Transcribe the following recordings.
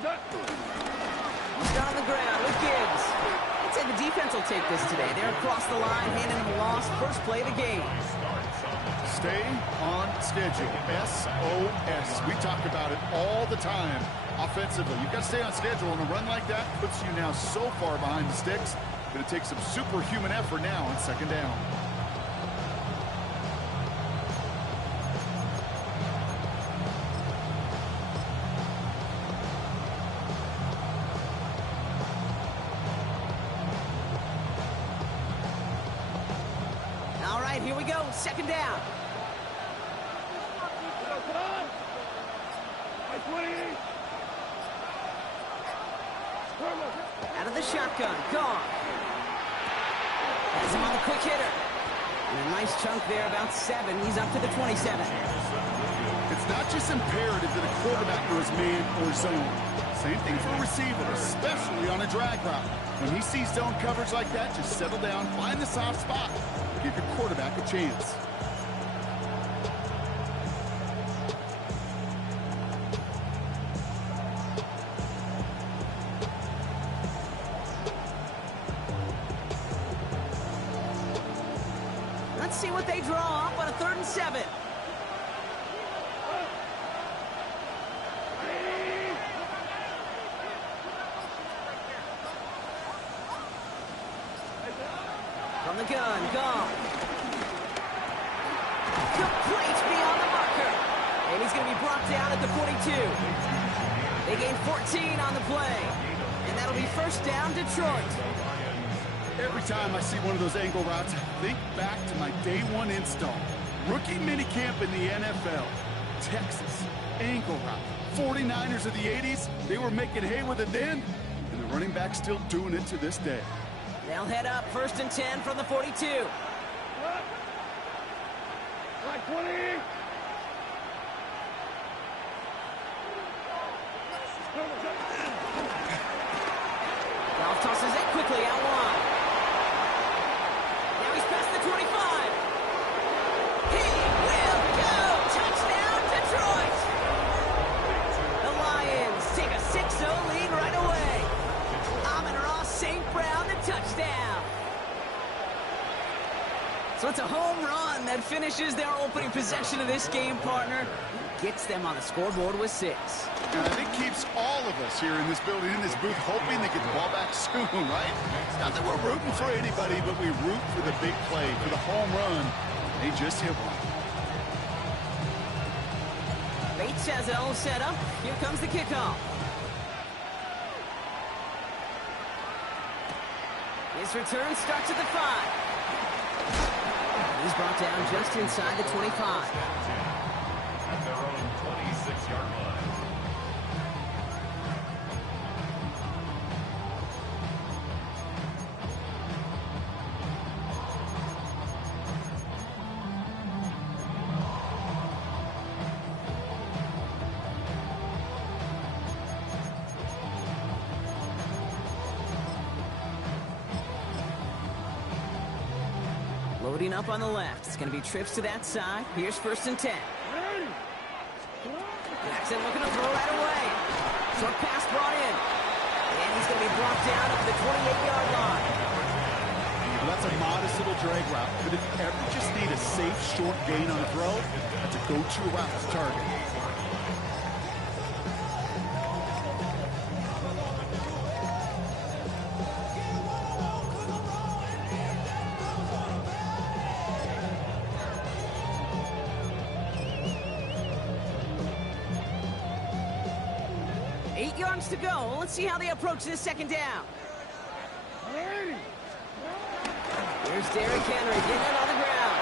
He's down on the ground with Gibbs. I'd say the defense will take this today. They're across the line, handing them a loss. First play of the game. Stay on schedule. SOS. We talk about it all the time. Offensively, you've got to stay on schedule, and a run like that puts you now so far behind the sticks. Going to take some superhuman effort now on second down. All right, here we go. Second down. Out of the shotgun, gone. Has him on the quick hitter. And a nice chunk there, about 7. He's up to the 27. It's not just imperative that a quarterback goes man or zone. Same thing for a receiver, especially on a drag route. When he sees zone coverage like that, just settle down, find the soft spot. Give your quarterback a chance. Let's see what they draw up on a 3rd and 7. From the gun, gone. Complete beyond the marker. And he's going to be brought down at the 42. They gain 14 on the play. And that'll be first down, Detroit. Every time I see one of those angle routes, I think back to my day 1 install. Rookie minicamp in the NFL. Texas, angle route. 49ers of the 80s, they were making hay with it then, and the running back's still doing it to this day. They'll head up 1st and 10 from the 42. Like 20. Golf tosses it quickly out wide. Now he's past the 25. He will go! Touchdown, Detroit! The Lions take a 6-0 lead right away. Amon-Ra St. Brown, the touchdown. So it's a home run that finishes their opening possession of this game, partner. Gets them on the scoreboard with 6. And I think keeps all of us here in this building, in this booth, hoping they get the ball back soon, right? It's not that we're rooting for anybody, but we root for the big play, for the home run. They just hit one. Bates has it all set up. Here comes the kickoff. His return starts at the 5. He's brought down just inside the 25. At their own 26-yard line. Loading up on the left. It's going to be trips to that side. Here's 1st and 10. Jackson looking to throw right away. Short pass brought in. And he's going to be brought down at the 28-yard line. Well, that's a modest little drag route, but if you ever just need a safe, short gain on a throw, that's a go-to route to target. To go. Let's see how they approach this second down. Here's Derrick Henry getting it on the ground.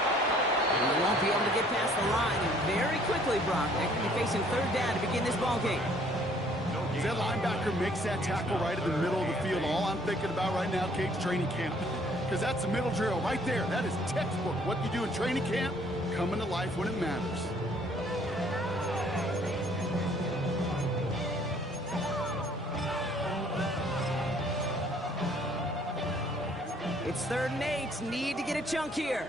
And they won't be able to get past the line. And very quickly, Brock, they're going to be facing 3rd down to begin this ball game. As that linebacker makes that tackle right in the middle of the field, all I'm thinking about right now, Kate's training camp. Because that's the middle drill right there. That is textbook. What you do in training camp, coming to life when it matters. It's 3rd and 8. Need to get a chunk here.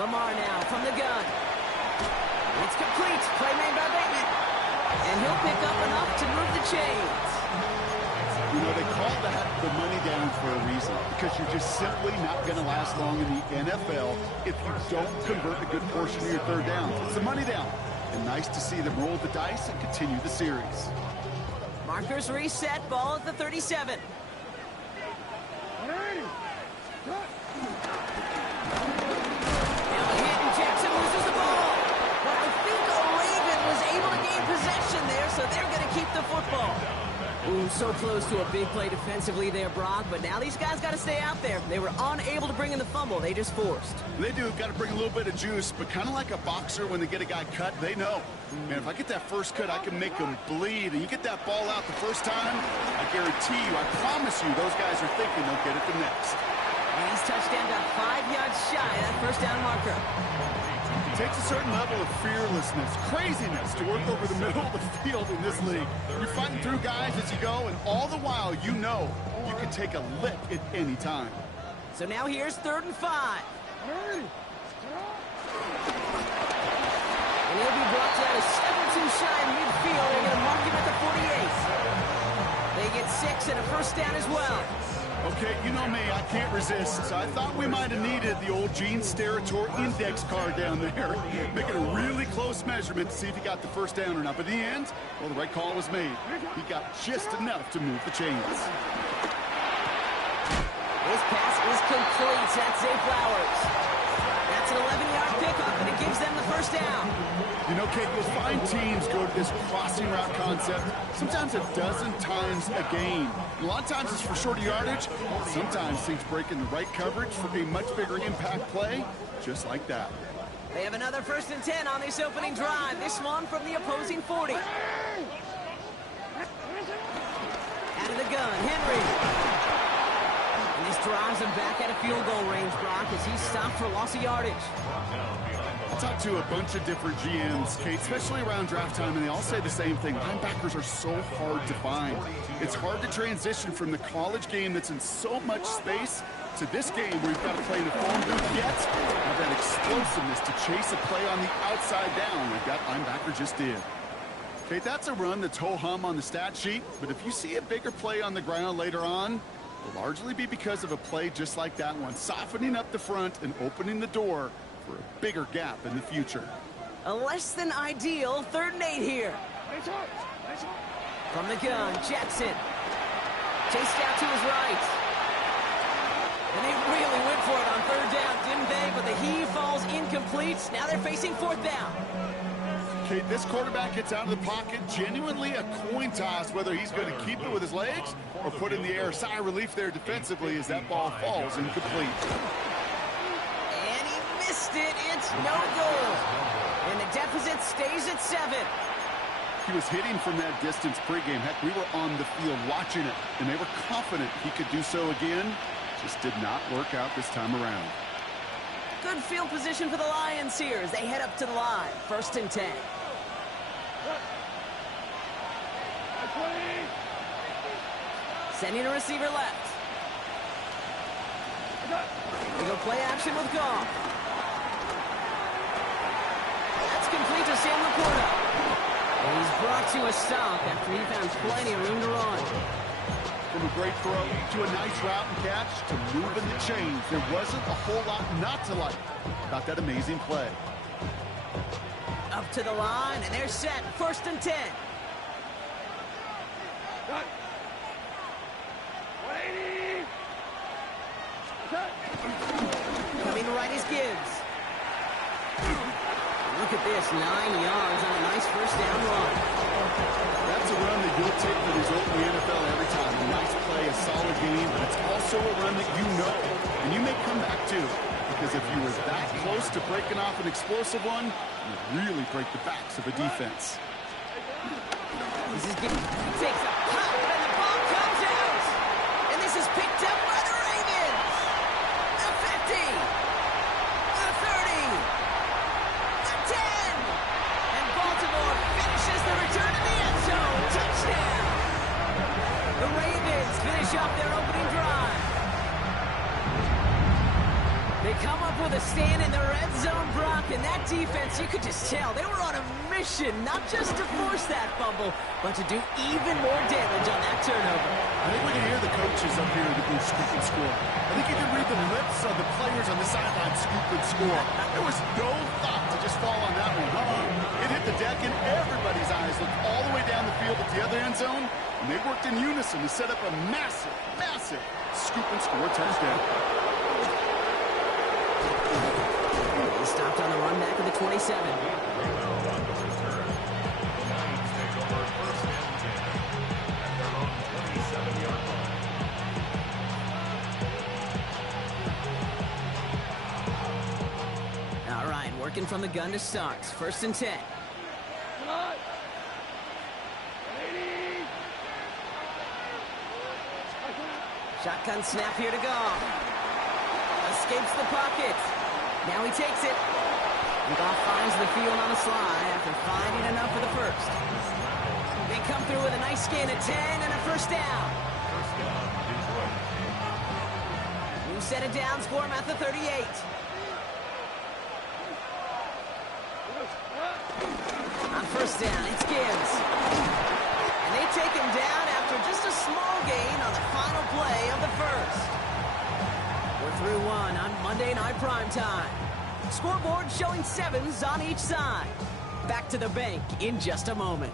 Lamar now from the gun. It's complete. Play made by Bateman. And he'll pick up enough to move the chains. You know, they call that the money down for a reason, because you're just simply not going to last long in the NFL if you don't convert a good portion of your third downs. It's the money down. And nice to see them roll the dice and continue the series. Markers reset, ball at the 37. Now a hit and Jackson loses the ball. But I think O'Raven was able to gain possession there, so they're going to keep the football. Ooh, so close to a big play defensively there, Brock, but now these guys got to stay out there. They were unable to bring in the fumble. They just forced. They do. Got to bring a little bit of juice, but kind of like a boxer when they get a guy cut, they know. Man, if I get that first cut, I can make them bleed. And you get that ball out the first time, I guarantee you, I promise you, those guys are thinking they'll get it the next. And he's touchdown got 5 yards shy of that first down marker. It takes a certain level of fearlessness, craziness to work over the middle of the field in this league. You're fighting through guys as you go, and all the while, you know you can take a lick at any time. So now here's 3rd and 5. And he'll be brought down a 7-2 shy in midfield. They're going to mark him at the 48. They get 6 and a first down as well. Okay, you know me, I can't resist. So I thought we might have needed the old Gene Steratore index card down there. Making a really close measurement to see if he got the first down or not. But in the end, well, the right call was made. He got just enough to move the chains. This pass is complete. That's Zay Flowers. That's an 11-yard pickup, and it gives them the first down. You know, Kate, you'll find teams go to this crossing route concept sometimes a dozen times a game. And a lot of times it's for shorter yardage. Sometimes things break in the right coverage for a much bigger impact play, just like that. They have another 1st and 10 on this opening drive. This one from the opposing 40. Out of the gun, Henry. And this drives him back at a field goal range, Brock, as he's stopped for loss of yardage. I talked to a bunch of different GMs, Kate, especially around draft time, and they all say the same thing. Linebackers are so hard to find. It's hard to transition from the college game that's in so much space to this game where you've got to play in the phone booth yet. Have that explosiveness to chase a play on the outside down like that linebacker just did. Kate, that's a run that's ho-hum on the stat sheet, but if you see a bigger play on the ground later on, it'll largely be because of a play just like that one, softening up the front and opening the door for a bigger gap in the future. A less than ideal 3rd and 8 here. From the gun, Jackson. Chased out to his right. And they really went for it on 3rd down, didn't they? But the heave falls incomplete. Now they're facing 4th down. Kate, this quarterback gets out of the pocket, genuinely a coin toss whether he's going to keep it with his legs or put in the air. Sigh of relief there defensively as that ball falls incomplete. And he missed it. It's no good. And the deficit stays at 7. He was hitting from that distance pregame. Heck, we were on the field watching it, and they were confident he could do so again. Just did not work out this time around. Good field position for the Lions here as they head up to the line. 1st and 10. Sending a receiver left. We go play action with Goff. That's complete to Sam Laporta. And he's brought to a stop after he found plenty of room to run. From a great throw to a nice route and catch to moving the chains. There wasn't a whole lot not to like about that amazing play. Up to the line, and they're set. 1st and 10. Coming right is Gibbs. Look at this, 9 yards on a nice first down run. That's a run that you'll take the result in the NFL every time. A nice play, a solid game, but it's also a run that you know, and you may come back to. Because if you were that close to breaking off an explosive one, you really break the backs of a defense. This is getting, he takes a pop, and the ball comes out. And this is picked up by the Ravens. The 50. The 30. The 10. And Baltimore finishes the return to the end zone. Touchdown. The Ravens finish off their opening drive. They come up with a stand in the red zone, Brock, and that defense, you could just tell, they were on a mission mission, not just to force that fumble, but to do even more damage on that turnover. I think we can hear the coaches up here in the booth scoop and score. I think you can read the lips of the players on the sideline scoop and score. There was no thought to just fall on that one. It hit the deck and everybody's eyes looked all the way down the field at the other end zone, and they worked in unison to set up a massive, massive scoop and score touchdown. He stopped on the run back of the 27. Rebound on the return. The Lions take over first and 10 at their own 27-yard line. All right, working from the gun to start. First and 10. Shotgun snap here to go. Escapes the pocket. Now he takes it. And Goff finds the field on a slide after finding enough for the first. They come through with a nice gain of 10 and a first down. First down, Detroit. New set of downs for him at the 38. On first down, it's Gibbs. And they take him down after just a small gain on the final play of the first. We're through one on Monday Night Primetime. Scoreboard showing 7s on each side. Back to the bank in just a moment.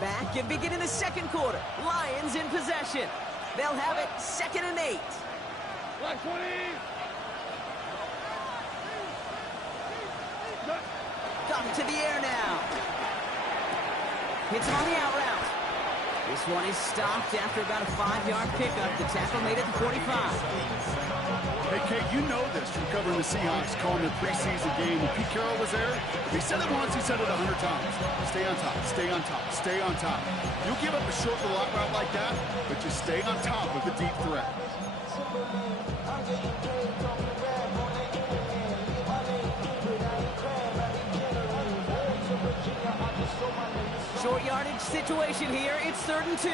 Back and beginning the second quarter. Lions in possession. They'll have it 2nd and 8. Black 20. Got to the air now. Hits him on the out route. This one is stopped after about a 5-yard pickup. The tackle made it to 45. Hey, Kate, you know this from covering the Seahawks, calling their preseason game. When Pete Carroll was there, he said it once, he said it 100 times. Stay on top, stay on top, stay on top. You'll give up a short little out route like that, but just stay on top of the deep threat. Short yardage situation here. It's 3rd and 2.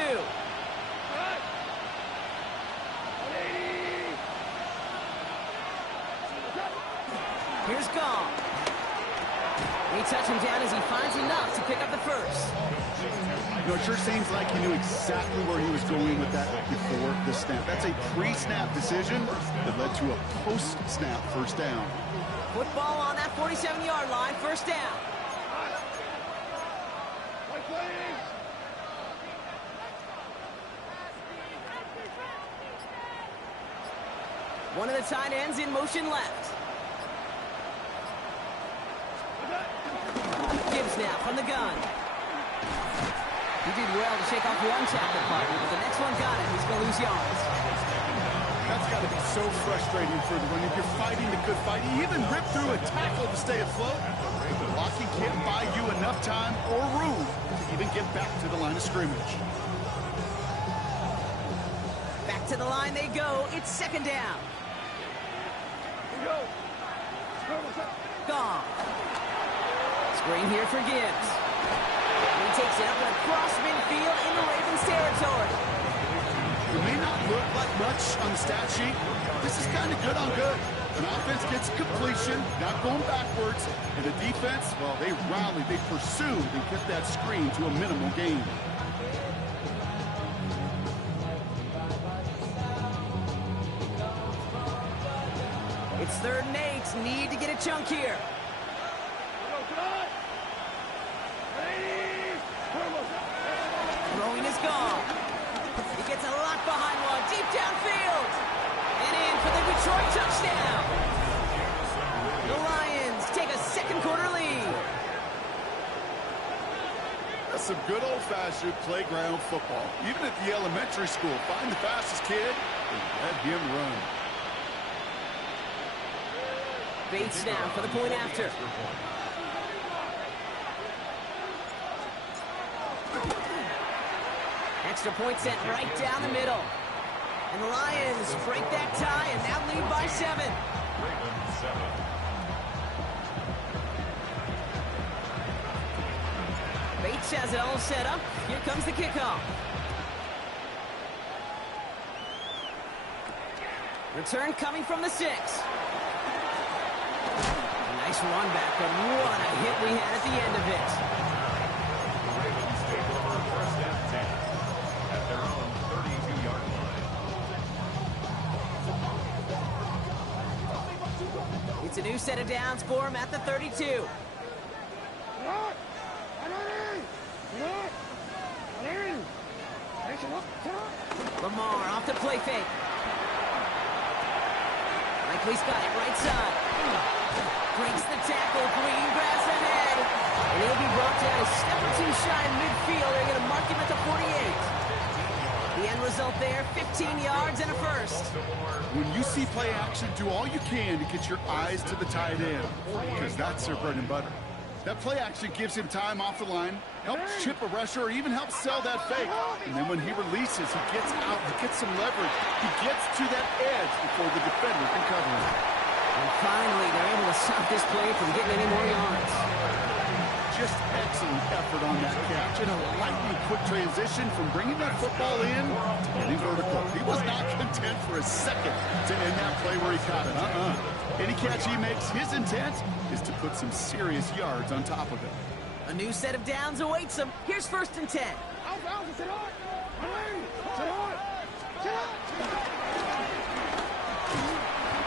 Here's Goff. They touch him down as he finds enough to pick up the first. You know, it sure seems like he knew exactly where he was going with that before the snap. That's a pre-snap decision that led to a post-snap first down. Football on that 47-yard line. First down. One of the tight ends in motion left. Gibbs now from the gun. He did well to shake off one tackle partner, but the next one got him. He's going to lose yards. That's got to be so frustrating for the run. If you're fighting the good fight, you even rip through a tackle to stay afloat. Blocking can't buy you enough time or room to even get back to the line of scrimmage. Back to the line they go. It's 2nd down. Gone. Screen here for Gibbs. He takes it up and across midfield into Ravens territory. It may not look like much on the stat sheet. This is kind of good on good. An offense gets completion, not going backwards. And the defense, well, they rallied, they pursued, and kept that screen to a minimal gain. It's 3rd and 8. Need to get a chunk here. Throwing is gone. He gets a lot behind one. Deep downfield. And in for the Detroit touchdown. The Lions take a second quarter lead. That's some good old-fashioned playground football. Even at the elementary school, find the fastest kid and let him run. Bates now for the point after. Extra point sent right down the middle. And the Lions break that tie and now lead by 7. Ravens 7. Bates has it all set up. Here comes the kickoff. Return coming from the 6. Nice run back, but what a hit we had at the end of it. The Ravens take over first and 10 at their own 32-yard line. It's a new set of downs for him at the 32. Lamar off the play fake. Likely's got it right side. Breaks the tackle. Green grabs ahead. And he'll be brought down a step or two shy in midfield. They're going to mark him at the 48. The end result there, 15 yards and a first. When you see play action, do all you can to get your eyes to the tight end, because that's their bread and butter. That play action gives him time off the line, helps chip a rusher, or even helps sell that fake. And then when he releases, he gets out, he gets some leverage. He gets to that edge before the defender can cover him. And finally, they're able to stop this play from getting any more yards. Just excellent effort on that catch, and a lightning quick transition from bringing that football in to getting vertical. He was not content for a second to end that play where he caught it. Any catch he makes, his intent is to put some serious yards on top of it. A new set of downs awaits him. Here's first and 10.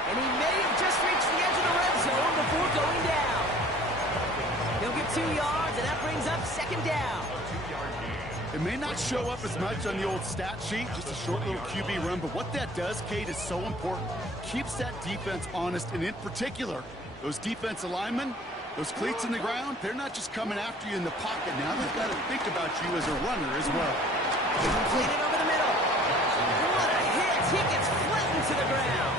And he may have just reached the edge of the red zone before going down. He'll get 2 yards, and that brings up second down. It may not show up as much on the old stat sheet, just a short little QB run, but what that does, Kate, is so important. Keeps that defense honest, and in particular, those defensive linemen, those cleats in the ground, they're not just coming after you in the pocket now. They've got to think about you as a runner as well. Completed over the middle. What a hit! He gets flattened to the ground.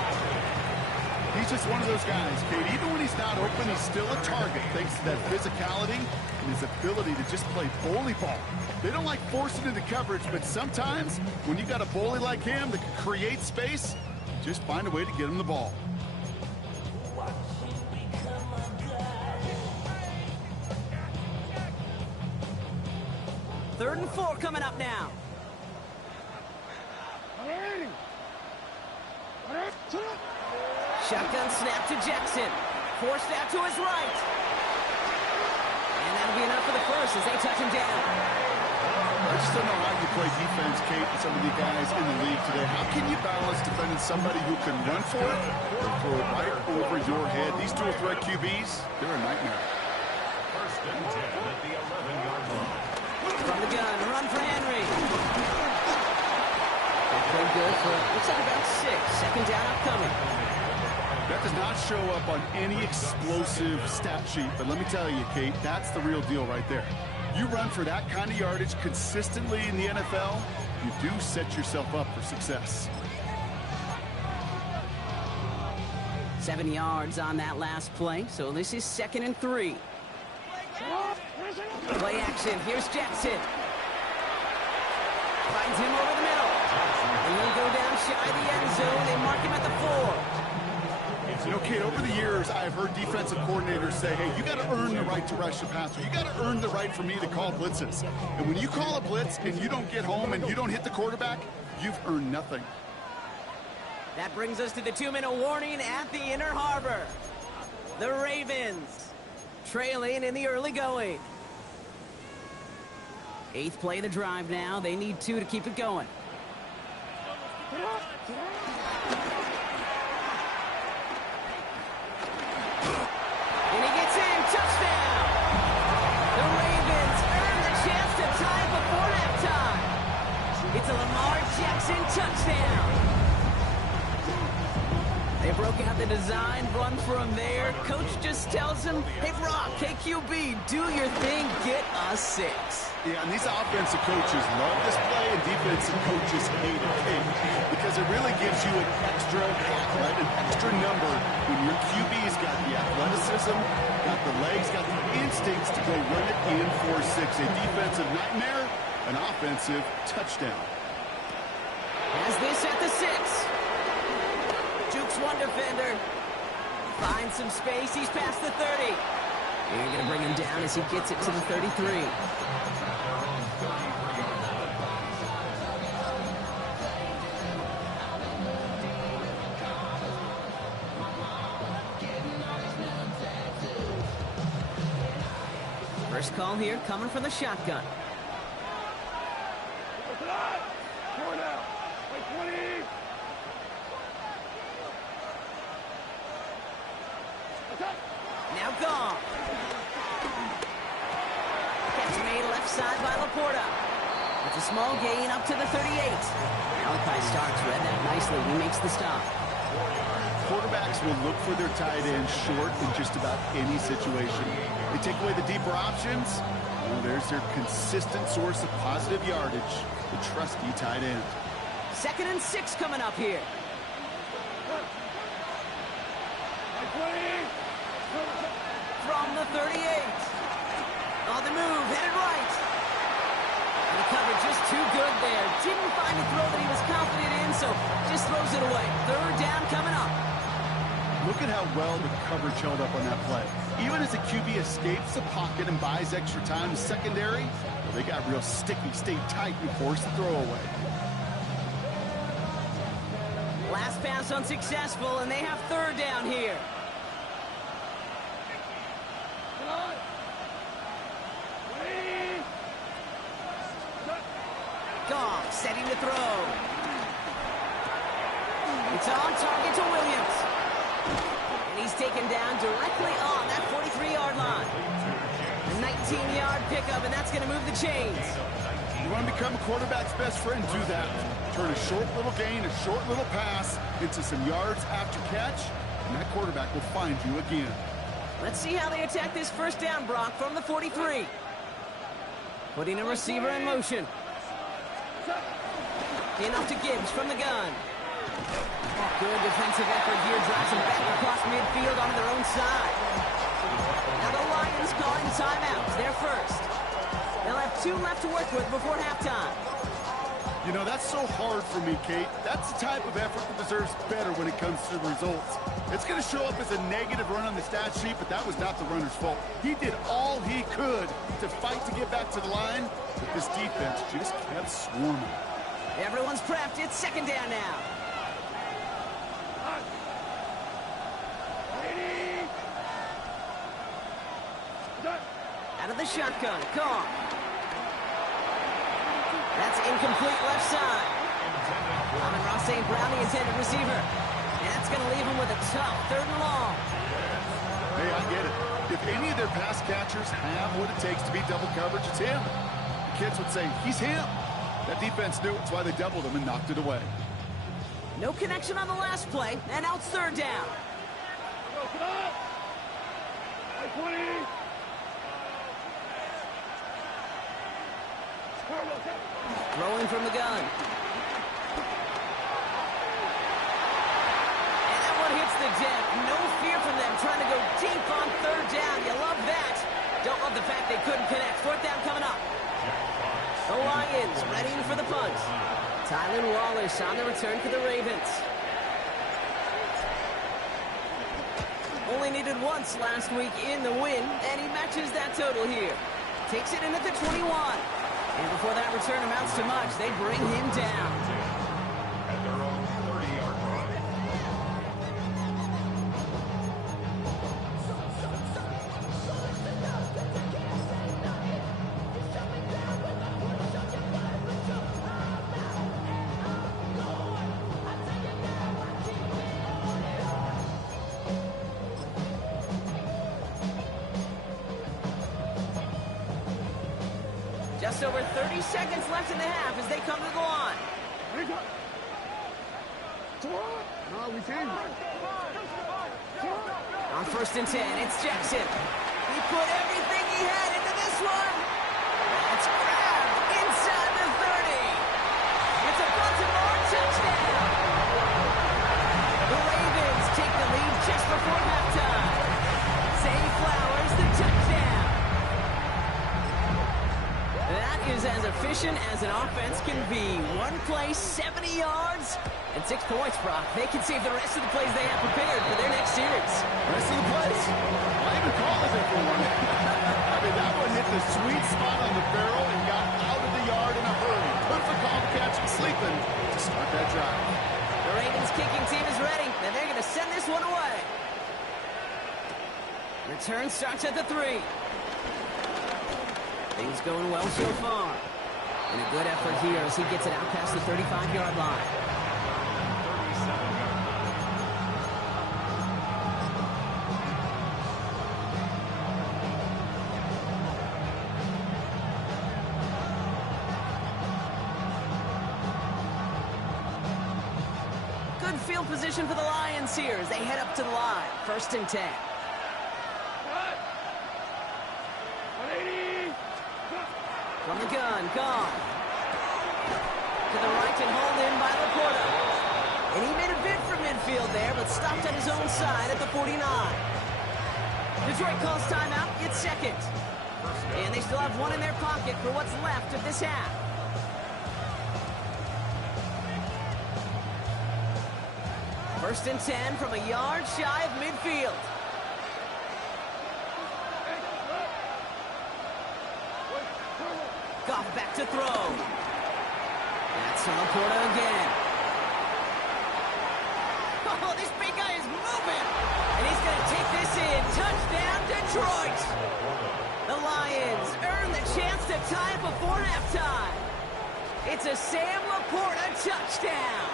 He's just one of those guys, Kate. Even when he's not open, he's still a target thanks to that physicality and his ability to just play bully ball. They don't like forcing into coverage, but sometimes when you got a bully like him that can create space, just find a way to get him the ball. Third and 4 coming up now. Shotgun snap to Jackson. Forced out to his right. And that'll be enough for the first as they touch him down. I just don't know how you play defense, Kate, with some of the guys in the league today. How can you balance defending somebody who can run for it or throw it right over your head? These dual threat QBs, they're a nightmare. First and 10 at the 11-yard line. From the gun, run for Henry. They play good for, looks like about 6. Second down upcoming. That does not show up on any explosive stat sheet, but let me tell you, Kate, that's the real deal right there. You run for that kind of yardage consistently in the NFL, you do set yourself up for success. 7 yards on that last play, so this is 2nd and 3. Play action, here's Jackson. Finds him over the middle. And he'll go down shy of the end zone. They mark him at the 4. You know, Kate, over the years, I've heard defensive coordinators say, hey, you got to earn the right to rush the passer. You got to earn the right for me to call blitzes. And when you call a blitz and you don't get home and you don't hit the quarterback, you've earned nothing. That brings us to the 2-minute warning at the Inner Harbor. The Ravens trailing in the early going. 8th play of the drive now. They need 2 to keep it going. And he gets in. Touchdown! The Ravens earn the chance to tie it before halftime. It's a Lamar Jackson touchdown. They broke out the design run for him there. Coach just tells him, hey, Brock, KQB, do your thing, get us 6. Yeah, and these offensive coaches love this play, and defensive coaches hate it, because it really gives you an extra, right, an extra number when your QB's got the athleticism, got the legs, got the instincts to go run it in for 6. A defensive nightmare, an offensive touchdown. Has this at the 6. Jukes one defender. Finds some space. He's past the 30. They're going to bring him down as he gets it to the 33. First call here coming from the shotgun. Four now. Like 20. Now gone. Catch made left side by Laporta. It's a small gain up to the 38. Malachi Starks read that nicely. He makes the stop. Quarterbacks will look for their tight end short in just about any situation. They take away the deeper options. Well, there's their consistent source of positive yardage, the trusty tight end. 2nd and 6 coming up here. Like 20. From the 38. On the move, headed right. And the coverage just too good there. Didn't find a throw that he was confident in, so just throws it away. 3rd down coming up. Look at how well the coverage held up on that play. Even as the QB escapes the pocket and buys extra time to secondary, well, they got real sticky, stayed tight, and forced the throw away. Last pass unsuccessful, and they have 3rd down here. Goff setting the throw. It's on target to Williams. And he's taken down directly on that 43-yard line. A 19-yard pickup, and that's going to move the chains. You want to become a quarterback's best friend, do that. Turn a short little gain, a short little pass into some yards after catch, and that quarterback will find you again. Let's see how they attack this 1st down, Brock, from the 43. Putting a receiver in motion. Enough to Gibbs from the gun. Good defensive effort here. Drives them back across midfield onto their own side. Now the Lions calling timeouts. They're first. They'll have 2 left to work with before halftime. You know, that's so hard for me, Kate. That's the type of effort that deserves better when it comes to the results. It's going to show up as a negative run on the stat sheet, but that was not the runner's fault. He did all he could to fight to get back to the line, but this defense just kept swarming. Everyone's prepped. It's 2nd down now. Out of the shotgun. Gone. That's incomplete left side. Amon-Ra St. Brown, the intended receiver. And that's going to leave him with a tough 3rd and long. Hey, I get it. If any of their pass catchers have what it takes to beat double coverage, it's him. The kids would say, he's him. That defense knew it. That's why they doubled him and knocked it away. No connection on the last play, and now it's 3rd down. Throwing from the gun. And that one hits the deck. No fear from them trying to go deep on 3rd down. You love that. Don't love the fact they couldn't connect. 4th down coming up. The Lions readying for the punt. Tylan Wallace on the return for the Ravens. Only needed once last week in the win, and he matches that total here. Takes it in at the 21. And before that return amounts to much, they bring him down. At their own 30-yard line. Just over 30 seconds left in the half as they come to the line. On 1st and 10, it's Jackson. He put everything he had into this one. It's grabbed inside the 30. It's a Baltimore touchdown. The Ravens take the lead just before halftime. Zay Flowers, the touchdown. That is as efficient efficient as an offense can be. One play, 70 yards, and 6 points, Brock. They can save the rest of the plays they have prepared for their next series. Rest of the plays? I even called it for one. I mean, that one hit the sweet spot on the barrel and got out of the yard in a hurry. Perfect call to catch him sleeping to start that drive. The Ravens kicking team is ready, and they're going to send this one away. Return starts at the 3. Things going well so far. And a good effort here as he gets it out past the 35-yard line. Good field position for the Lions here as they head up to the line. 1st and 10. From the gun, gone. To the right and hauled in by Laporta. And he made a bid for midfield there, but stopped at his own side at the 49. Detroit calls timeout. It's 2nd. And they still have one in their pocket for what's left of this half. First and 10 from a yard shy of midfield. Goff back to throw. That's Laporta again. Oh, this big guy is moving. And he's going to take this in. Touchdown, Detroit. The Lions earn the chance to tie it before halftime. It's a Sam Laporta touchdown.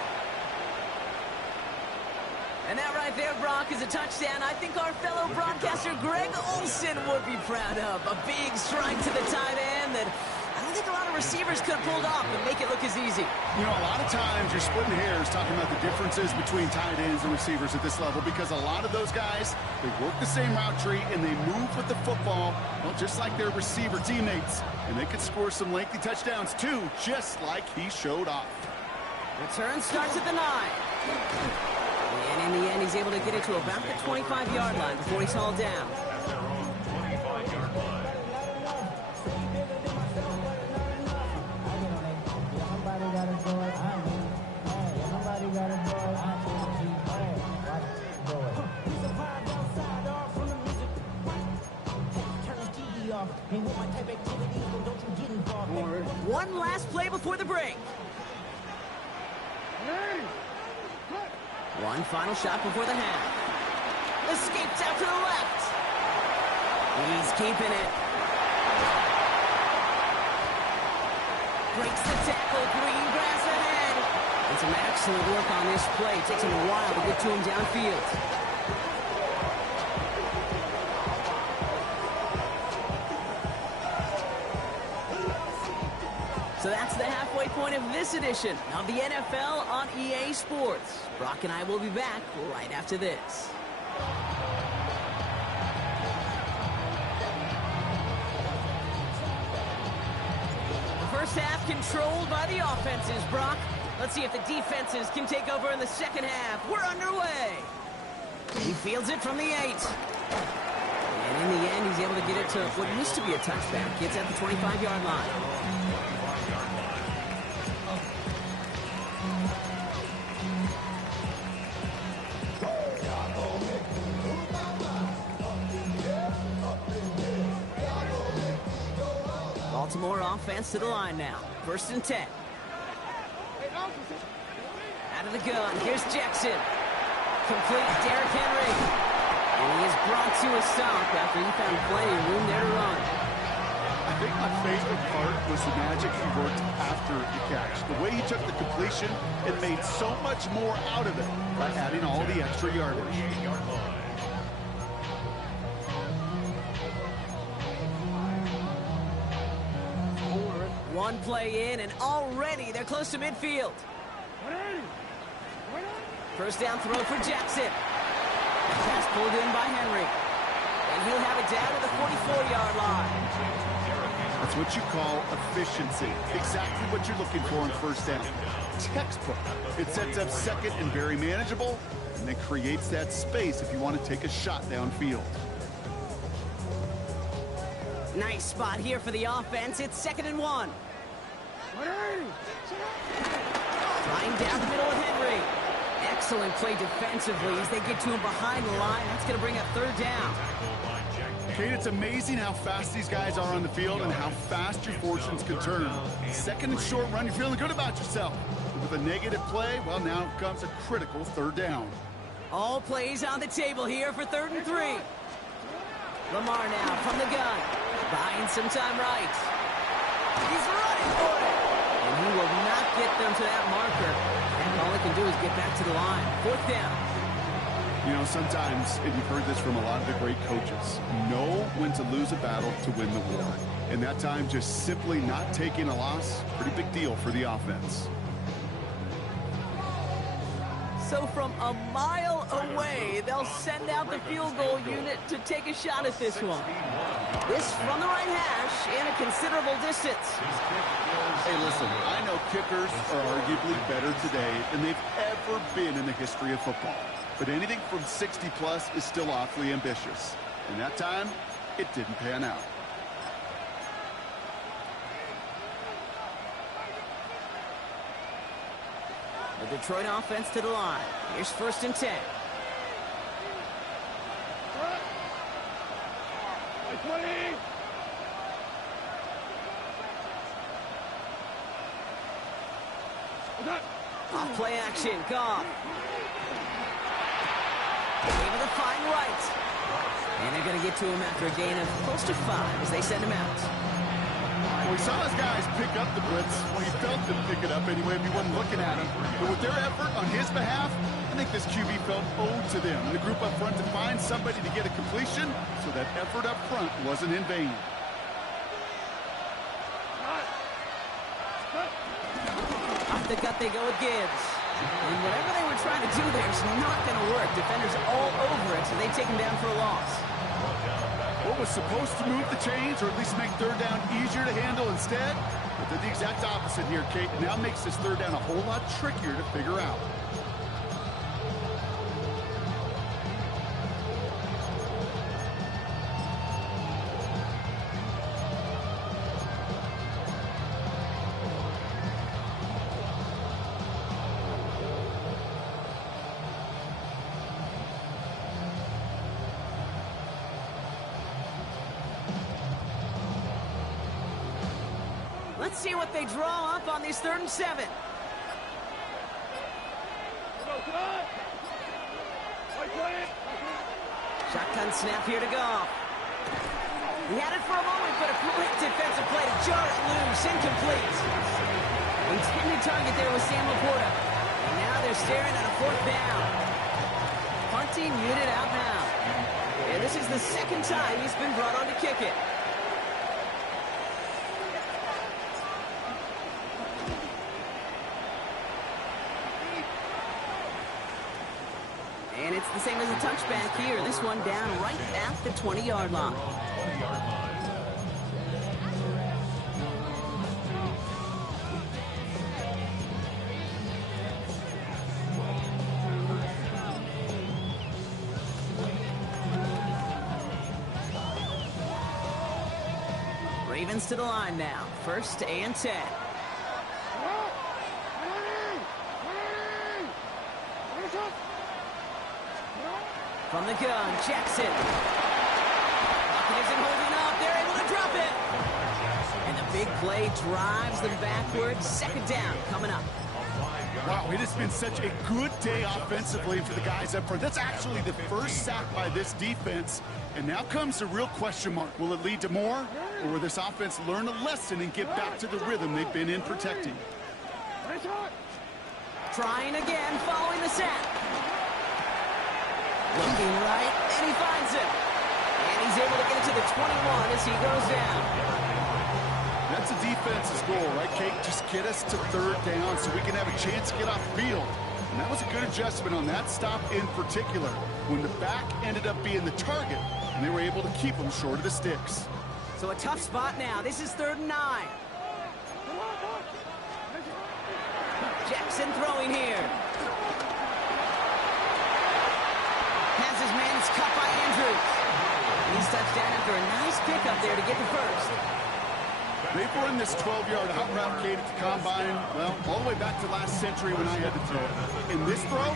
And that right there, Brock, is a touchdown I think our fellow broadcaster Greg Olsen would be proud of. A big strike to the tight end that I don't think a lot of receivers could have pulled off and make it look as easy. You know, a lot of times you're splitting hairs talking about the differences between tight ends and receivers at this level because a lot of those guys, they work the same route tree and they move with the football, well, just like their receiver teammates. And they could score some lengthy touchdowns too, just like he showed off. Return starts at the 9. And in the end, he's able to get it to about the 25-yard line before he's hauled down. One last play before the break. One final shot before the half. Escapes out to the left. He's keeping it. Breaks the tackle. Green grass ahead. And some excellent work on this play. It takes him a while to get to him downfield. So that's the halfway point of this edition of the NFL on EA Sports. Brock and I will be back right after this. The first half controlled by the offenses, Brock. Let's see if the defenses can take over in the second half. We're underway. He fields it from the 8. And in the end, he's able to get it to what used to be a touchback. Gets at the 25-yard line. Baltimore offense to the line now. 1st and 10. Out of the gun. Here's Jackson. Complete Derrick Henry. And he is brought to a stop after he found plenty of room there to run. I think my favorite part was the magic he worked after the catch. The way he took the completion and made so much more out of it by adding all the extra yardage. One play in, and already they're close to midfield. First down throw for Jackson. Pass pulled in by Henry. And he'll have it down to the 44-yard line. That's what you call efficiency. Exactly what you're looking for on first down. Textbook. It sets up second and very manageable, and then creates that space if you want to take a shot downfield. Nice spot here for the offense. It's 2nd and 1. Flying down the middle of Henry. Excellent play defensively as they get to him behind the line. That's going to bring up third down. Kate, it's amazing how fast these guys are on the field and how fast your fortunes can turn. Second and short run, you're feeling good about yourself. With a negative play, well, now comes a critical third down. All plays on the table here for 3rd and 3. Lamar now from the gun. Buying some time right. He's running for it. And he will not get them to that marker. And all he can do is get back to the line. 4th down. You know, sometimes, and you've heard this from a lot of the great coaches, know when to lose a battle to win the war. And that time, just simply not taking a loss, pretty big deal for the offense. So from a mile away, they'll send out the field goal unit to take a shot at this one. This from the right hash in a considerable distance. Hey, listen, I know kickers are arguably better today than they've ever been in the history of football. But anything from 60-plus is still awfully ambitious. And that time, it didn't pan out. The Detroit offense to the line. Here's 1st and 10. Off play action, Goff. Able to find right. And they're going to get to him after a gain of close to 5 as they send him out. Well, we saw his guys pick up the blitz. Well, he felt them pick it up anyway if he wasn't looking at him. But with their effort on his behalf, I think this QB felt owed to them. And the group up front to find somebody to get a completion, so that effort up front wasn't in vain. Off the gut they go with Gibbs. And whatever they were trying to do there is not going to work. Defenders all over it, so they take him down for a loss. What was supposed to move the chains, or at least make 3rd down easier to handle instead, but did the exact opposite here, Kate. Now makes this 3rd down a whole lot trickier to figure out. Let's see what they draw up on these 3rd and 7. Shotgun snap here to Goff. He had it for a moment, but a quick defensive play to jar it loose. Incomplete. Intended target there was Sam Laporta. And now they're staring at a 4th down. Punting unit out now. And this is the 2nd time he's been brought on to kick it. And it's the same as a touchback here. This one down right at the 20-yard line. Ravens to the line now. 1st and 10. From the gun, Jackson. Buccaneers isn't holding up. They're able to drop it. And the big play drives them backwards. 2nd down coming up. Wow, it has been such a good day offensively for the guys up front. That's actually the first sack by this defense. And now comes the real question mark. Will it lead to more? Or will this offense learn a lesson and get back to the rhythm they've been in protecting? Trying again following the sack. Looking right, and he finds it. And he's able to get it to the 21 as he goes down. That's a defense's goal, right, Kate? Just get us to 3rd down so we can have a chance to get off the field. And that was a good adjustment on that stop in particular, when the back ended up being the target, and they were able to keep him short of the sticks. So a tough spot now. This is 3rd and 9. Jackson throwing here. Has his man, it's cut by Andrews. He's touched down after a nice pickup there to get the 1st. They've run this 12-yard out route gate at the combine, well, all the way back to last century when I had to throw it. In this throw,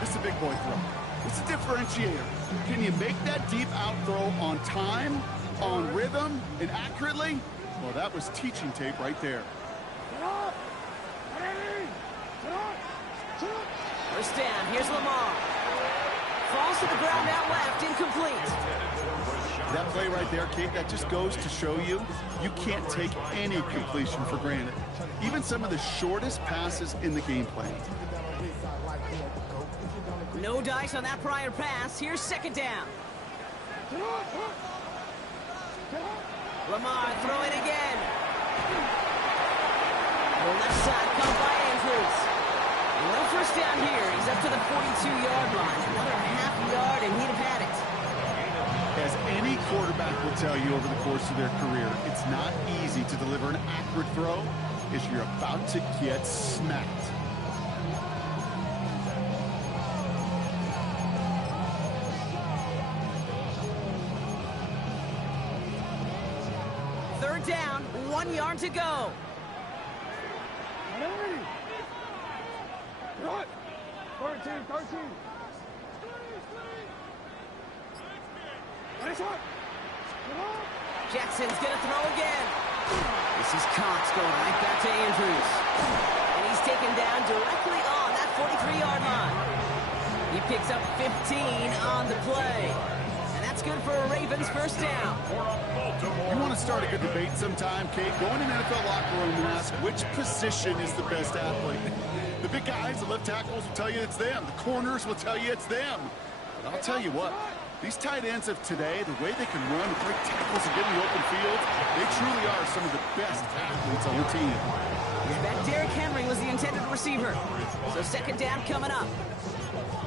this is a big boy throw. It's a differentiator. Can you make that deep out throw on time, on rhythm, and accurately? Well, that was teaching tape right there. First down, here's Lamar. Falls to the ground out left, incomplete. That play right there, Kate, that just goes to show you, you can't take any completion for granted. Even some of the shortest passes in the game plan. No dice on that prior pass. Here's second down. Lamar throwing again. The left side come by Andrews. No first down here. He's up to the 42-yard line. Another half yard, and he'd have had it. As any quarterback will tell you over the course of their career, it's not easy to deliver an accurate throw as you're about to get smacked. Third down, 1 yard to go. What? 13. Nice one. Jackson's going to throw again. This is Cox going right back to Andrews. And he's taken down directly on that 43-yard line. He picks up 15 on the play. And that's good for a Ravens first down. You want to start a good debate sometime, Kate? Go in an NFL locker room and ask which position is the best athlete. The big guys, the left tackles will tell you it's them. The corners will tell you it's them. But I'll tell you what, these tight ends of today, the way they can run, break tackles, and get in the open field, they truly are some of the best athletes on the team. That Derrick Henry was the intended receiver. So second down coming up.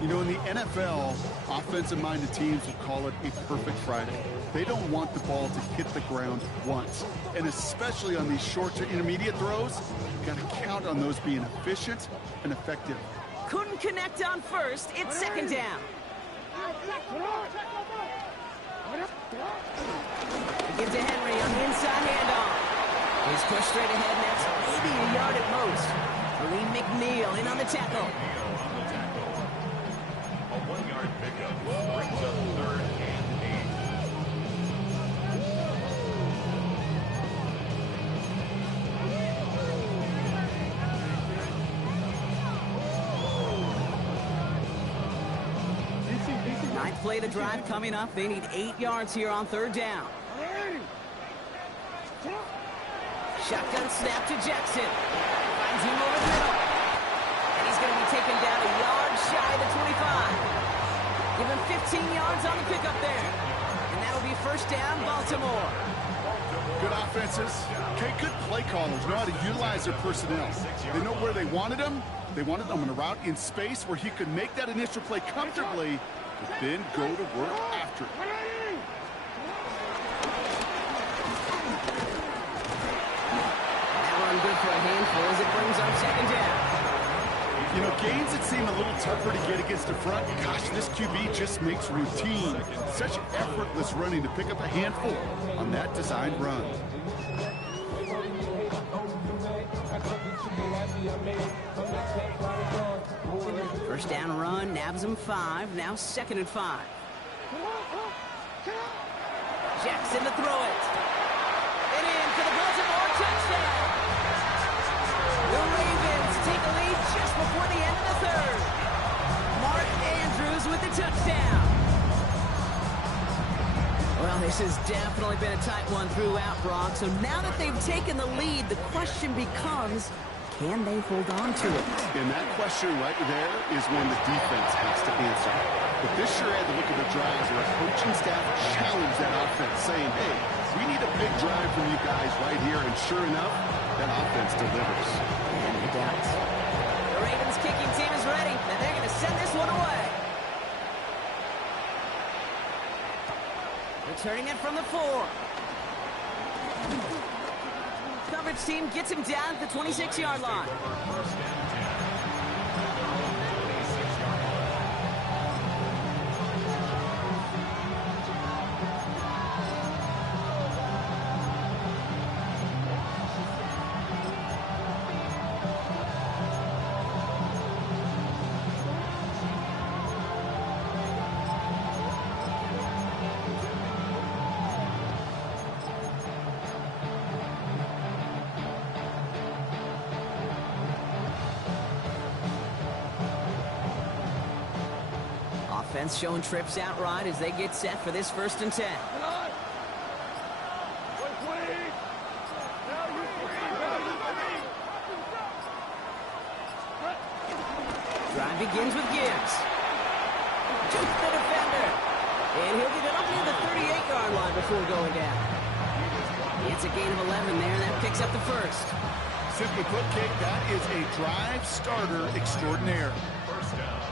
You know, in the NFL, offensive-minded teams will call it a perfect Friday. They don't want the ball to hit the ground once. And especially on these short to intermediate throws, you've got to count on those being efficient and effective. Couldn't connect on first. It's second down. Give to Henry on the inside handoff. He's pushed straight ahead, and that's maybe a yard at most. Lee McNeil in on the tackle. A 1-yard pickup brings up third and 8. Ninth play of the drive coming up. They need 8 yards here on third down. Shotgun snap to Jackson. Finds him over the middle. And he's going to be taken down a yard shy of the 25. Give him 15 yards on the pickup there. And that'll be first down, Baltimore. Good offenses. Okay, good play callers know how to utilize their personnel. They know where they wanted them. They wanted them on a route in space where he could make that initial play comfortably, but then go to work after it. Good for a handful as it brings up second down. You know, gains that seem a little tougher to get against the front. Gosh, this QB just makes routine such effortless running to pick up a handful on that designed run. First down run, nabs him 5, now second and 5. Jackson to throw it. And in for the Baltimore touchdown. The Ravens take a lead just before the end of the third. Mark Andrews with the touchdown. Well, this has definitely been a tight one throughout, Brock. So now that they've taken the lead, the question becomes, can they hold on to it? And that question right there is one the defense has to answer. But this sure had to look at the drives where a coaching staff challenged that offense, saying, hey, we need a big drive from you guys right here. And sure enough, that offense delivers. And it does. The Ravens kicking team is ready, and they're going to send this one away. Returning it from the 4. Coverage team gets him down at the 26-yard line. Defense showing trips out right as they get set for this 1st and 10. Drive begins with Gibbs. Jukes the defender. And he'll get it up near the 38-yard line before going down. It's a gain of 11 there, and that picks up the 1st. Simply put, Kate, that is a drive starter extraordinaire. First down.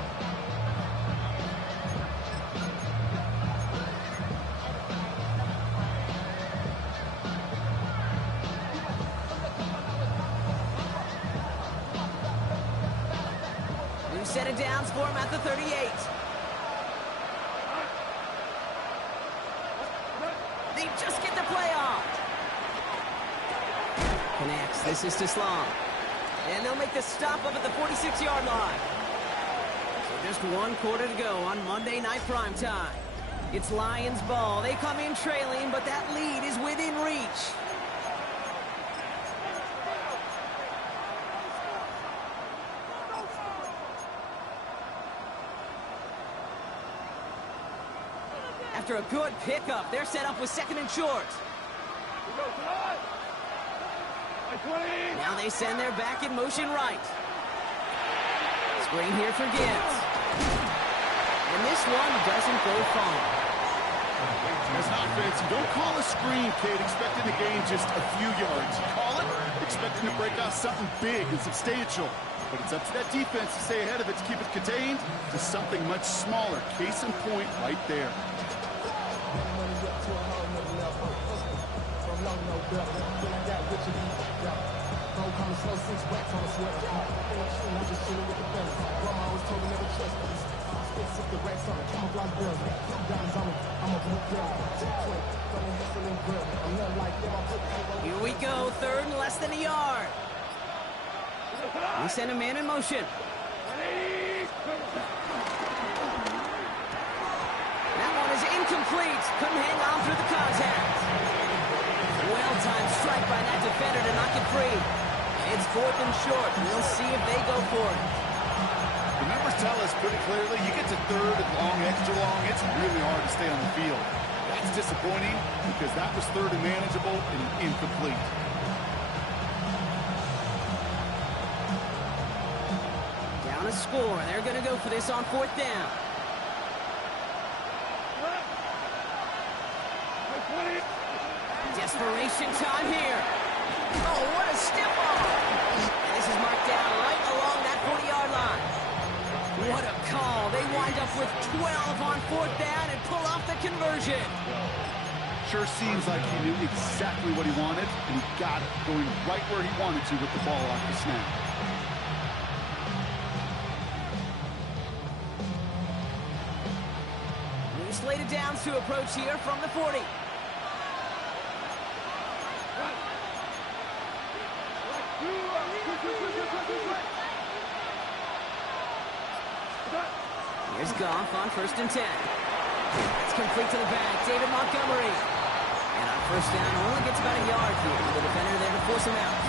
New set of downs for him at the 38. They just get the play off. Connects. This is to Slong. And they'll make the stop up at the 46-yard line. So just 1 quarter to go on Monday Night Primetime. It's Lions ball. They come in trailing, but that lead is within reach. After a good pickup, they're set up with 2nd and short. Now they send their back in motion right. Screen here for Gibbs. And this one doesn't go far. As an offense, you don't call a screen, kid, expecting to gain just a few yards. You call it expecting to break out something big and substantial. But it's up to that defense to stay ahead of it, to keep it contained to something much smaller. Case in point right there. Here we go, 3rd and less than a yard. We send a man in motion. That one is incomplete. Couldn't hang on through the contact. Well-timed strike by that defender to knock it free. It's 4th and short. We'll see if they go for it. The numbers tell us pretty clearly, you get to 3rd and long, extra long, it's really hard to stay on the field. That's disappointing because that was 3rd and manageable and incomplete. Down a score. They're going to go for this on 4th down. Desperation time here. Oh, what a step-off. And this is marked down right along that 40-yard line. What a call. They wind up with 12 on 4th down and pull off the conversion. Sure seems like he knew exactly what he wanted, and he got it, going right where he wanted to with the ball off the snap. New slated downs to approach here from the 40. Here's Goff on 1st and 10. It's complete to the back, David Montgomery. And on 1st down, only gets about a yard here. The defender there to force him out.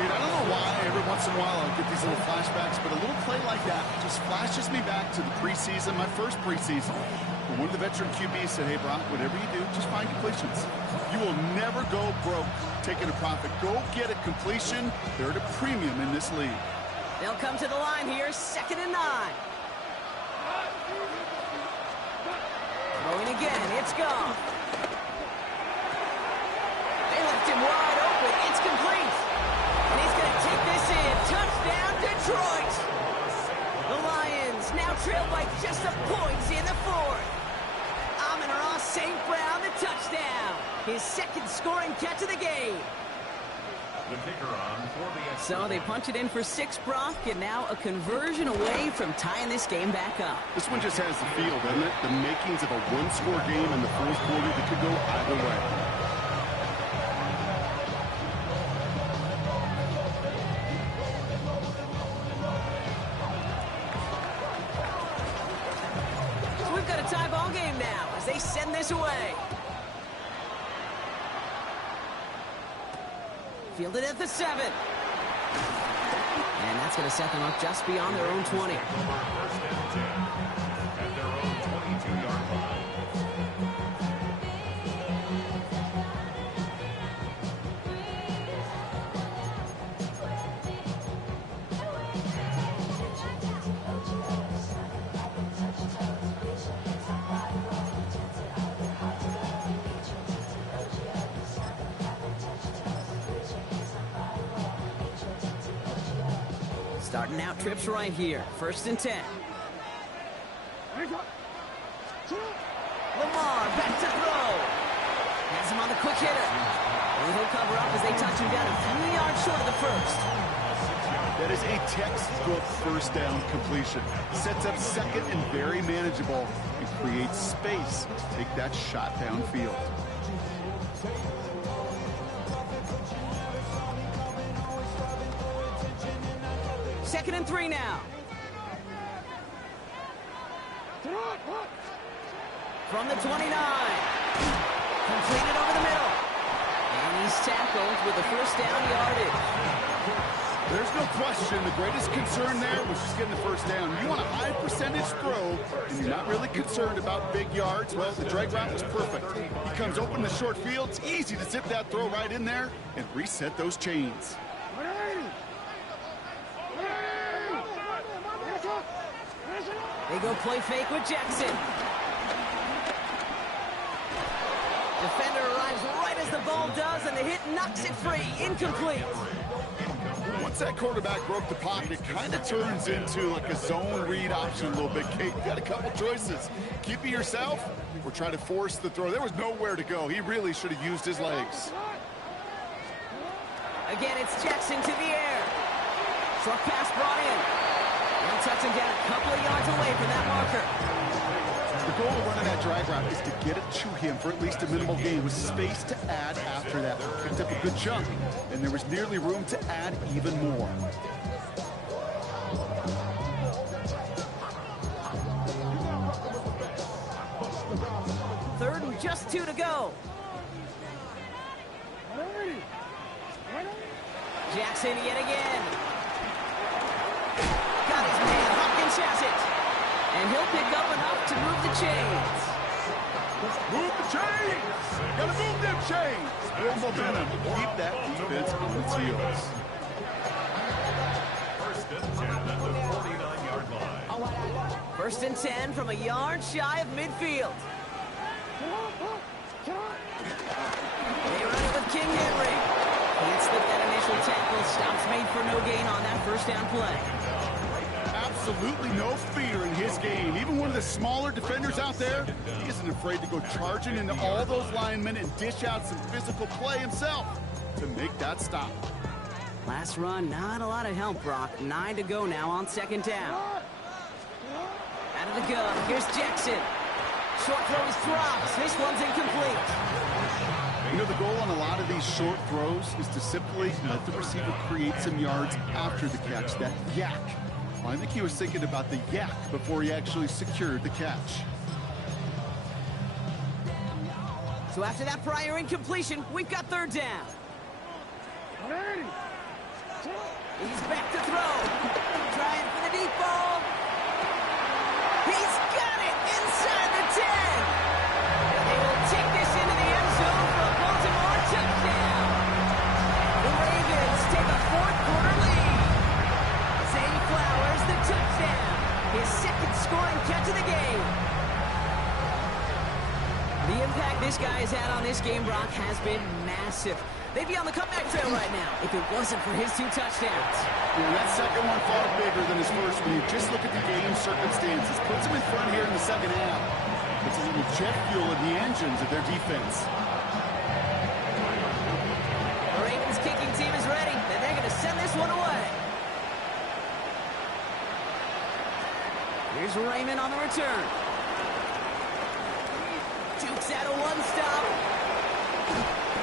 Dude, I don't know why every once in a while I'll get these little flashbacks, but a little play like that just flashes me back to the preseason, my first preseason. When one of the veteran QBs said, hey, Brock, whatever you do, just find completions. You will never go broke taking a profit. Go get a completion. They're at a premium in this league. They'll come to the line here, 2nd and 9. Throwing again, it's gone. They left him wide open. It's complete. And he's going to take this in. Touchdown, Detroit. The Lions now trail by just a point in the 4th. Amon-Ra St. Brown, the touchdown. His 2nd scoring catch of the game. The kicker on for the extra So they punch it in for 6, Brock, and now a conversion away from tying this game back up. This one just has the feel, doesn't it? The makings of a one-score game in the 4th quarter that could go either way. So we've got a tie ball game now as they send this away. Fielded at the 7. And that's going to set them up just beyond their own 20. First and 10. Starting out trips right here. 1st and 10. Lamar back to throw. Has him on the quick hitter. And he'll cover up as they touch him down a few yards short of the first. That is a textbook first down completion. Sets up second and very manageable and creates space to take that shot downfield. Second and 3 now. From the 29. Completed over the middle. And he's tackled with the first down yardage. There's no question the greatest concern there was just getting the first down. You want a high percentage throw, and you're not really concerned about big yards. Well, the drag route was perfect. He comes open in the short field. It's easy to zip that throw right in there and reset those chains. They go play fake with Jackson. Defender arrives right as the ball does, and the hit knocks it free. Incomplete. Once that quarterback broke the pocket, it kind of turns into like a zone read option a little bit, Kate. You got a couple choices. Keep it yourself or try to force the throw. There was nowhere to go. He really should have used his legs. Again, it's Jackson to the air. Short pass brought in. And touching down a couple of yards away from that marker. The goal of running that drag route is to get it to him for at least a minimal gain with space to add after that. Picked up a good chunk, and there was nearly room to add even more. Third and just 2 to go. Jackson yet again. Got his man. Hopkins has it. And he'll pick up enough to move the chains. Move the chains! Gotta move them chains! Build momentum. Keep that defense on its heels. 1st and 10 at the 49-yard line. 1st and 10 from a yard shy of midfield. They run it with King Henry. Can't slip that initial tackle. Stops made for no gain on that first down play. Absolutely no fear in his game. Even one of the smaller defenders out there, he isn't afraid to go charging into all those linemen and dish out some physical play himself to make that stop. Last run, not a lot of help, Brock. 9 to go now on 2nd down. Out of the gun, here's Jackson. Short throw is dropped. This one's incomplete. You know, the goal on a lot of these short throws is to simply let the receiver create some yards after the catch, that yak. Well, I think he was thinking about the yak before he actually secured the catch. So after that prior incompletion, we've got 3rd down. He's back to throw. Trying for the deep ball. He's got it inside the 10. And they will take this into the end zone for a Baltimore touchdown. The Ravens take a 4th quarter lead. Zay Flowers, the touchdown. His 2nd scoring catch of the game. The impact this guy has had on this game, Brock, has been massive. They'd be on the comeback trail right now if it wasn't for his 2 touchdowns. Yeah, that second one far bigger than his first one. You just look at the game circumstances. Puts him in front here in the 2nd half. Puts a little jet fuel in the engines of their defense. The Ravens kicking team is ready, and they're going to send this one away. Here's Raymond on the return. Jukes out a 1-stop.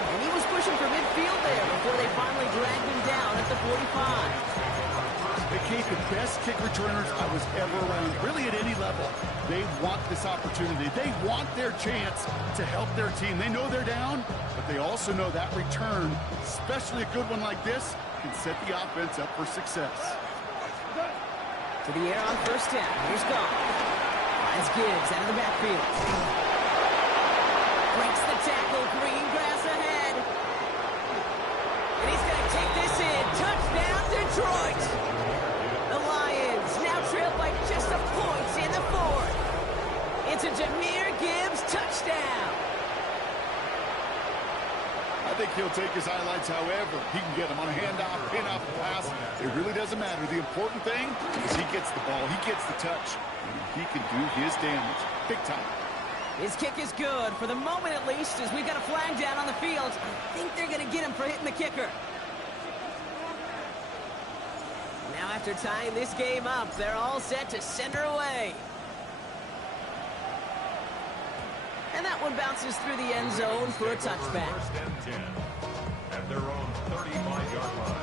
And he was pushing for midfield there before they finally dragged him down at the 45. They Kate, the best kick returners I was ever around, really at any level. They want this opportunity. They want their chance to help their team. They know they're down, but they also know that return, especially a good one like this, can set the offense up for success. To the air on 1st down. Here's Goff. Finds Gibbs out of the backfield. Breaks the tackle. Green grass ahead. And he's going to take this in. Touchdown, Detroit. The Lions now trail by just a point in the 4th. It's a Jahmyr Gibbs touchdown. I think he'll take his highlights however he can get them on a handoff, pin-off, pass. It really doesn't matter. The important thing is he gets the ball, he gets the touch, and he can do his damage. Big time. His kick is good, for the moment at least, as we've got a flag down on the field. I think they're going to get him for hitting the kicker. Now after tying this game up, they're all set to send her away. And that one bounces through the end zone for a touchback. First and 10 at their own 35-yard line.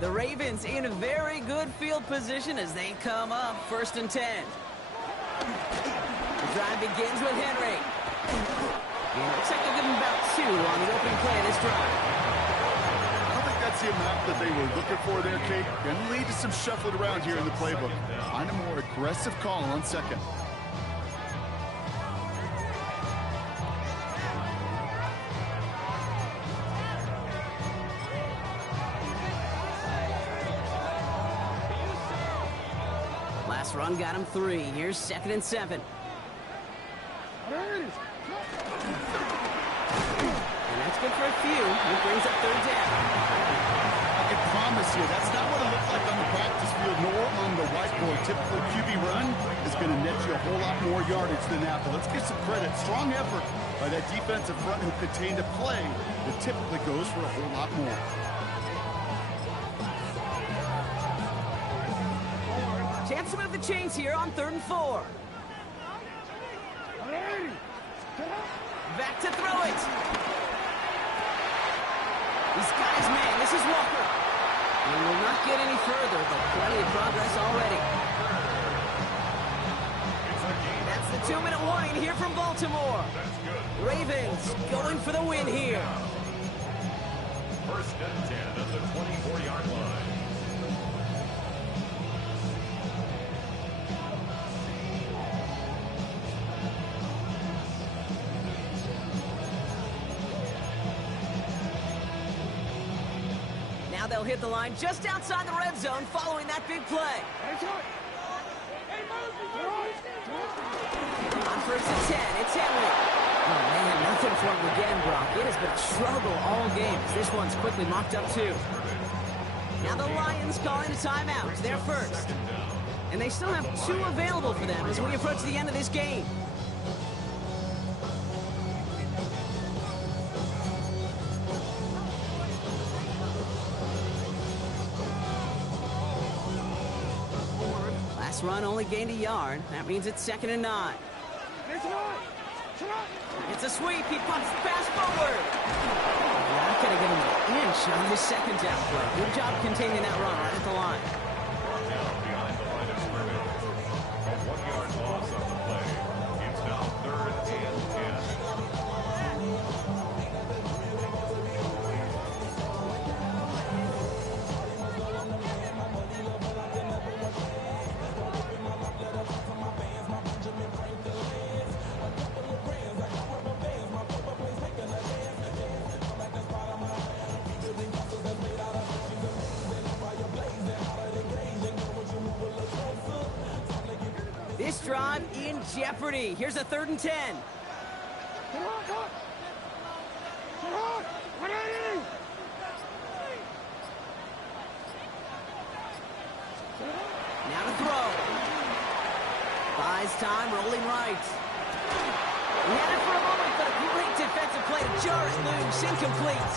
The Ravens in a very good field position as they come up first and 10. The drive begins with Henry. And it looks like they'll give him about 2 on the opening play of this drive. I don't think that's the amount that they were looking for there, Kate. Gonna lead to some shuffling around here in the playbook. Find a more aggressive call on second. Last run got him 3. Here's second and 7. And that's good for a few. It brings up third down. I can promise you, that's not what it looked like on the practice field nor on the whiteboard. Typical QB run is going to net you a whole lot more yardage than that. But let's give some credit. Strong effort by that defensive front who contained a play that typically goes for a whole lot more. Chance to move the chains here on 3rd and 4. Back to throw it. He's got his man. This is Walker. He will not get any further, but plenty of progress already. That's the 2-minute warning here from Baltimore. Ravens going for the win here. First and 10 at the 24-yard line. Now they'll hit the line just outside the red zone following that big play. On first and 10, it's Henry. Oh, man, nothing for him again, Brock. It has been a struggle all game as this one's quickly mocked up, too. Now the Lions calling a timeout. They're first. And they still have 2 available for them as we approach the end of this game. Last run only gained a yard. That means it's 2nd and 9. It's a sweep. He pumps the pass forward. Not going to get him an inch on his second down play. Good job containing that run right at the line. Brought down behind the line of scrimmage. A 1-yard loss on the play. It's now 3rd and 10. This drive in jeopardy. Here's a 3rd and 10. Now to throw. Buys time, rolling right. He had it for a moment, but a great defensive play to jar it loose. Incomplete.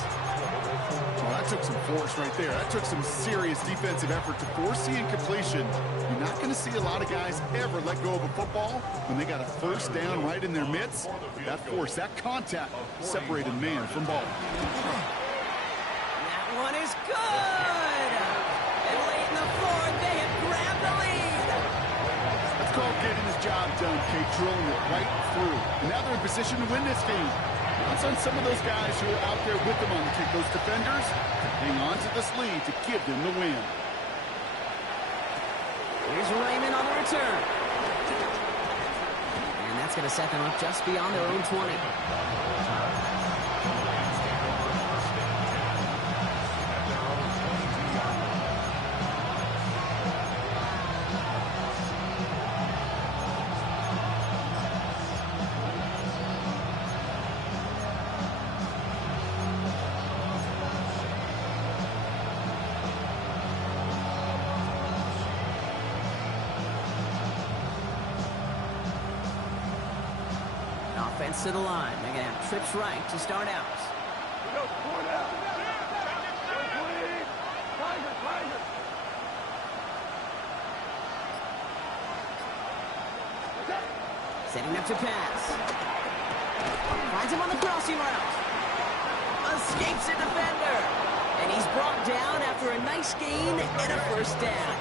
Well, that took some force right there. That took some serious defensive effort to force the incompletion. You're not going to see a lot of guys ever let go of a football when they got a first down right in their midst. That force, that contact separated man from ball. That one is good. And late in the 4th, they have grabbed the lead. That's called getting his job done, Kate, drilling it right through. And now they're in position to win this game. That's on some of those guys who are out there with them on the kick, those defenders, to hang on to this lead to give them the win. Here's Raymond on the return. And that's going to set them up just beyond their own 20. Offense to the line. They're going to have trips right to start out. Go, four down. Go, 20. Tiger, Tiger. Setting up to pass. Finds him on the crossing route. Escapes a defender. And he's brought down after a nice gain and a first down.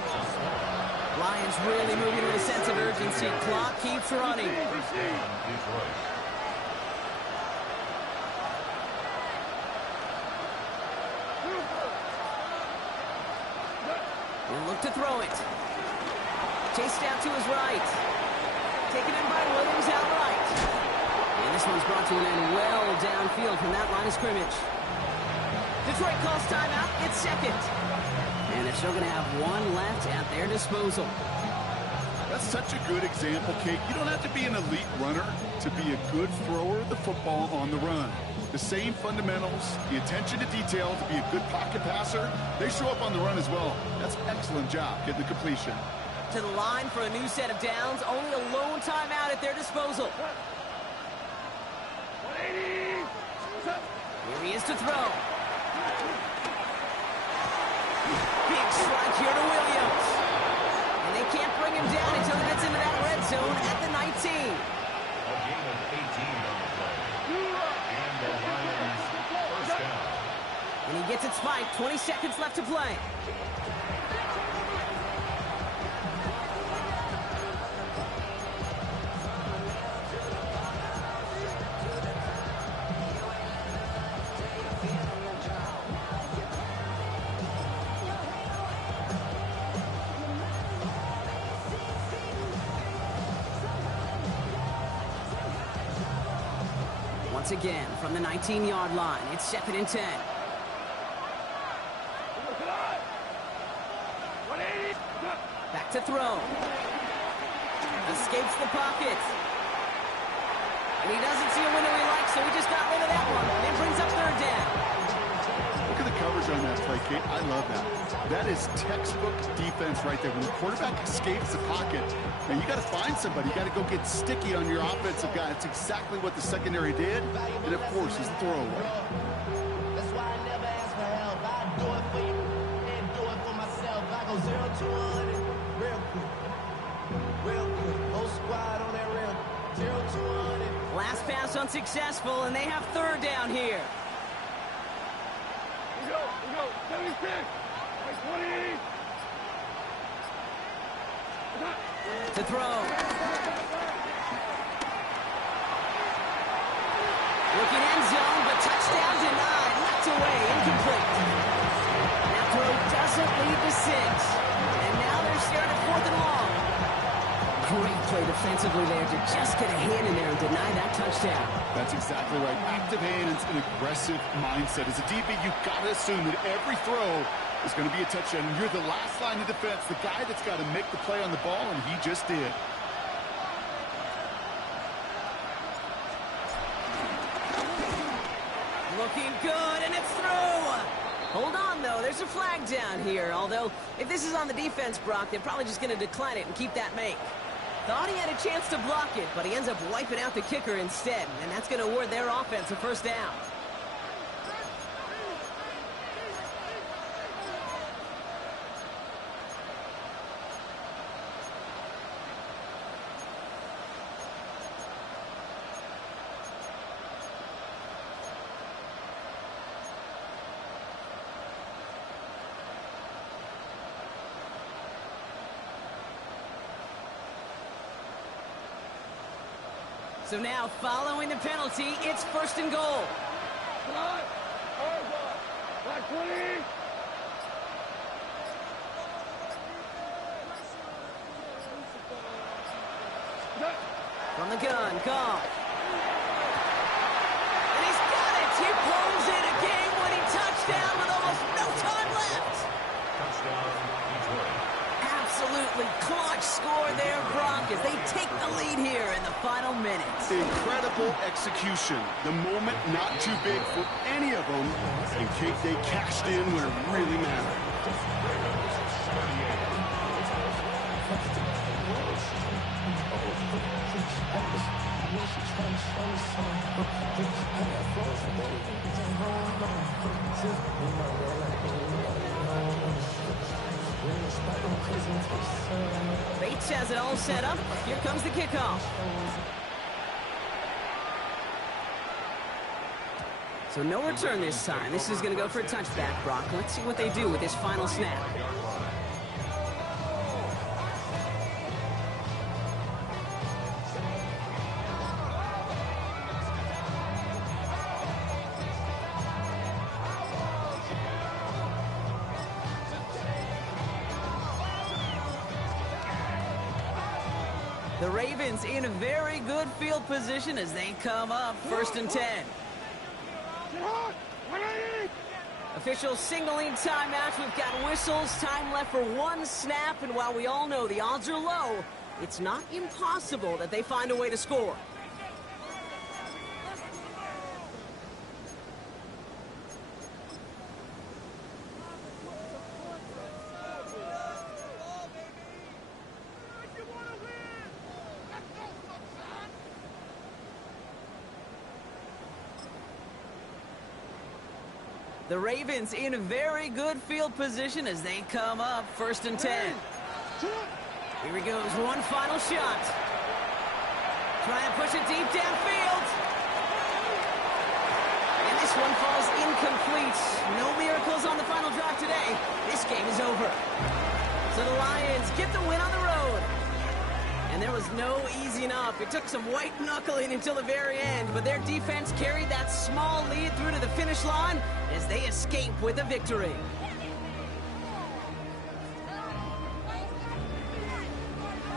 Lions really moving with a sense of urgency. Clock keeps running. Detroit. Will look to throw it. Chased out to his right. Taken in by Williams outright. And this one's brought to an end well downfield from that line of scrimmage. Detroit calls timeout. It's second. And they're still going to have one left at their disposal. That's such a good example, Kate. You don't have to be an elite runner to be a good thrower of the football on the run. The same fundamentals, the attention to detail to be a good pocket passer, they show up on the run as well. That's an excellent job getting the completion. To the line for a new set of downs. Only a lone timeout at their disposal. 180. Here he is to throw. Big strike here to Williams. And they can't bring him down until he gets into that red zone at the 19. A gain of 18 on the play. And the Lions first down. And he gets it spiked. 20 seconds left to play. Once again, from the 19-yard line, it's second and 10. 180. Back to throw. Escapes the pocket. And he doesn't see a window he likes, so he just got rid of that one. And it brings up third down. Look at the coverage on that play, Kate. I love that. That is textbook defense right there. When the quarterback escapes the pocket, and you got to find somebody. You got to go get sticky on your offensive guy. It's exactly what the secondary did. And, of course, his throwaway. That's why I never ask for help. I do it for you and do it for myself. I go 0 to 100 real quick. Real quick. Whole squad on that rail. 0 to 100. Last pass unsuccessful, and they have third down here. We go. 76. Like 20. To throw. Looking end zone, but touchdown denied. Knocked away, incomplete. That throw doesn't lead to 6. And now they're scared at 4th and long. Great play defensively there to just get a hand in there and deny that touchdown. That's exactly right. Active hands and aggressive mindset. As a DB, you've got to assume that every throw is going to be a touchdown. And you're the last line of defense, the guy that's got to make the play on the ball, and he just did. Looking good, and it's through. Hold on, though. There's a flag down here. Although, if this is on the defense, Brock, they're probably just going to decline it and keep that make. Thought he had a chance to block it, but he ends up wiping out the kicker instead. And that's going to award their offense a first down. So now, following the penalty, it's first and goal. Like 20. From the gun, Goff. And he's got it! He pulls in a game-winning touchdown with almost no time left! Touchdown, Detroit. Absolutely clutch score there, Brock, as they take the lead here in the final minutes. Incredible execution. The moment not too big for any of them. And Kate, they cashed in when it really mattered. Bates has it all set up. Here comes the kickoff. So no return this time. This is going to go for a touchback, Brock. Let's see what they do with this final snap. The Ravens in a very good field position as they come up 1st and 10. Officials signaling timeouts. We've got whistles. Time left for one snap. And while we all know the odds are low, it's not impossible that they find a way to score. The Ravens in a very good field position as they come up 1st and 10. Here he goes, one final shot. Trying to push it deep downfield. And this one falls incomplete. No miracles on the final drive today. This game is over. So the Lions get the win on the road. And there was no easing up. It took some white knuckling until the very end, but their defense carried that small lead through to the finish line as they escape with a victory.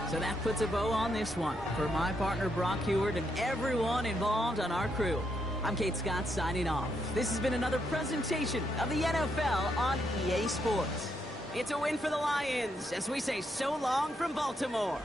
So that puts a bow on this one. For my partner Brock Heward and everyone involved on our crew, I'm Kate Scott signing off. This has been another presentation of the NFL on EA Sports. It's a win for the Lions as we say so long from Baltimore.